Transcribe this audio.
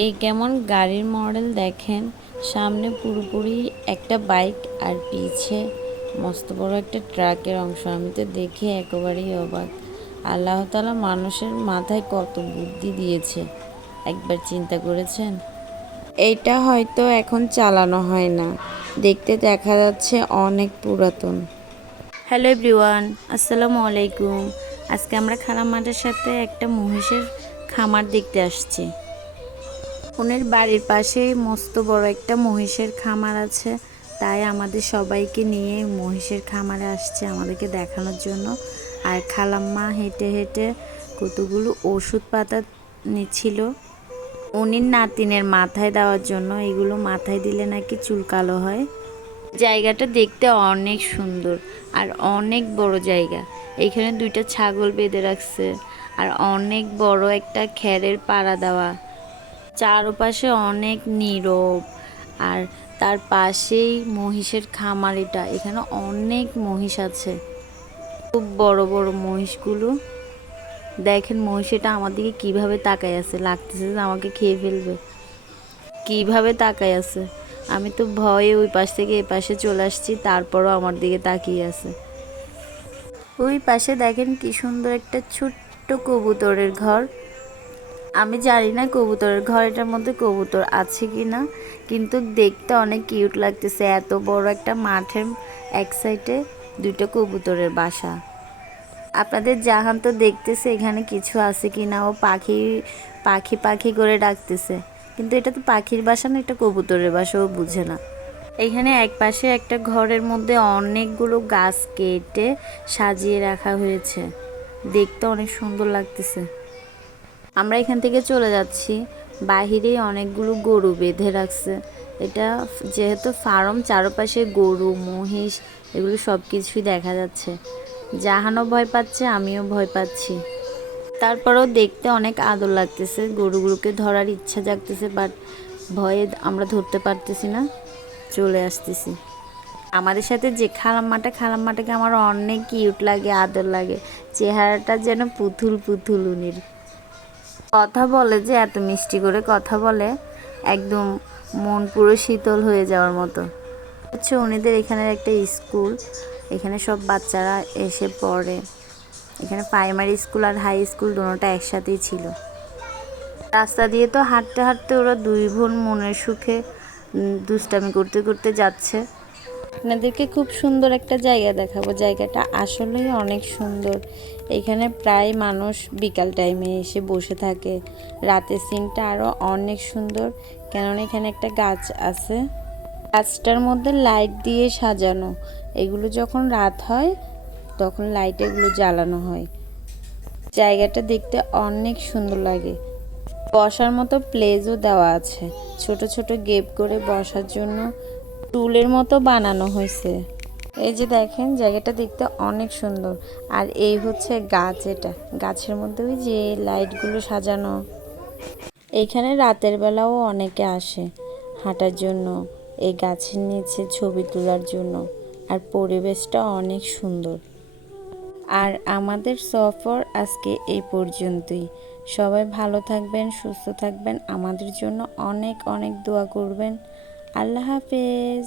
এই কেমন গাড়ির মডেল দেখেন, সামনে পুরোপুরি একটা বাইক আর পিছে মস্ত বড় একটা ট্রাকের অংশ। আমি তো দেখে একেবারেই অবাক। আল্লাহ তাআলা মানুষের মাথায় কত বুদ্ধি দিয়েছে, একবার চিন্তা করেছেন? এইটা হয়তো এখন চালানো হয় না, দেখতে দেখা যাচ্ছে অনেক পুরাতন। হ্যালো এভরিওয়ান, আসসালামু আলাইকুম। আজকে আমরা খালাম্মাদের সাথে একটা মহিষের খামার দেখতে আসছি। ওনার বাড়ির পাশেই মস্ত বড় একটা মহিষের খামার আছে, তাই আমাদের সবাইকে নিয়ে মহিষের খামারে আসছে আমাদেরকে দেখানোর জন্য। আর খালাম্মা হেঁটে হেঁটে কতগুলো ওষুধ পাতা নিচ্ছিল উনির নাতিনের মাথায় দেওয়ার জন্য। এগুলো মাথায় দিলে নাকি চুল কালো হয়। জায়গাটা দেখতে অনেক সুন্দর আর অনেক বড় জায়গা। এখানে দুইটা ছাগল বেঁধে রাখছে আর অনেক বড় একটা খেরের পাড়া দেওয়া। চারপাশে অনেক নীরব। আর তার পাশেই মহিষের খামার। এখানে অনেক মহিষ আছে, খুব বড় বড় মহিষগুলো। দেখেন মহিষটা আমার দিকে কিভাবে তাকায় আছে, লাগতেছে যে আমাকে খেয়ে ফেলবে। কিভাবে তাকায় আছে, আমি তো ভয়ে ওই পাশ থেকে এ পাশে চলে আসছি, তারপরও আমার দিকে তাকিয়ে আছে। ওই পাশে দেখেন কি সুন্দর একটা ছোট্ট কবুতরের ঘর। আমি জানি না কবুতরের ঘরটার মধ্যে কবুতর আছে কি না, কিন্তু দেখতে অনেক কিউট লাগতেছে। এত বড় একটা মাঠের এক সাইডে দুইটা কবুতরের বাসা। আপনাদের জাহান তো দেখতেছে এখানে কিছু আছে কি না, ও পাখি পাখি পাখি করে ডাকতেছে, কিন্তু এটা তো পাখির বাসা না, এটা কবুতরের বাসা, ও বুঝে না। এখানে এক পাশে একটা ঘরের মধ্যে অনেকগুলো গাছ কেটে সাজিয়ে রাখা হয়েছে, দেখতে অনেক সুন্দর লাগতেছে। আমরা এখান থেকে চলে যাচ্ছি, বাহিরেই অনেকগুলো গরু বেঁধে রাখছে। এটা যেহেতু ফার্ম, চারপাশে গরু মহিষ এগুলো সব কিছুই দেখা যাচ্ছে। জাহানও ভয় পাচ্ছে, আমিও ভয় পাচ্ছি। তারপরেও দেখতে অনেক আদর লাগতেছে, গরুগুলোকে ধরার ইচ্ছা জাগতেছে, বাট ভয়ে আমরা ধরতে পারতেছি না, চলে আসতেছি। আমাদের সাথে যে খালাম্মাটাকে আমার অনেক কিউট লাগে, আদর লাগে। চেহারাটা যেন পুতুল পুতুল উনির। কথা বলে যে এত মিষ্টি করে কথা বলে, একদম মন পুরো শীতল হয়ে যাওয়ার মতো হচ্ছে। উনিদের এখানের একটা স্কুল, এখানে সব বাচ্চারা এসে পড়ে। এখানে প্রাইমারি স্কুল আর হাই স্কুল দুটোটা একসাথেই ছিল। রাস্তা দিয়ে তো হাঁটতে হাঁটতে ওরা দুই বোন মনের সুখে দুষ্টামি করতে করতে যাচ্ছে। আপনাদেরকে খুব সুন্দর একটা জায়গা দেখাবো, জায়গাটা আসলেই অনেক সুন্দর। এখানে প্রায় মানুষ বিকাল টাইমে এসে বসে থাকে। রাতের সিনটা আরও অনেক সুন্দর, কেননা এখানে একটা গাছ আছে, গাছটার মধ্যে লাইট দিয়ে সাজানো। এগুলো যখন রাত হয় তখন লাইট এগুলো জ্বালানো হয়। জায়গাটা দেখতে অনেক সুন্দর লাগে। বসার মতো প্লেসও দেওয়া আছে, ছোট ছোট গেপ করে বসার জন্য টুলের মতো বানানো হয়েছে। এই যে দেখেন জায়গাটা দেখতে অনেক সুন্দর। আর এই হচ্ছে গাছ, এটা গাছের মধ্যে ওই যে লাইটগুলো সাজানো। এইখানে রাতের বেলাও অনেকে আসে হাঁটার জন্য, এই গাছের নিচে ছবি তোলার জন্য। আর পরিবেশটা অনেক সুন্দর। আর আমাদের সফর আজকে এই পর্যন্তই। সবাই ভালো থাকবেন, সুস্থ থাকবেন, আমাদের জন্য অনেক অনেক দোয়া করবেন। আল্লাহ হাফেজ।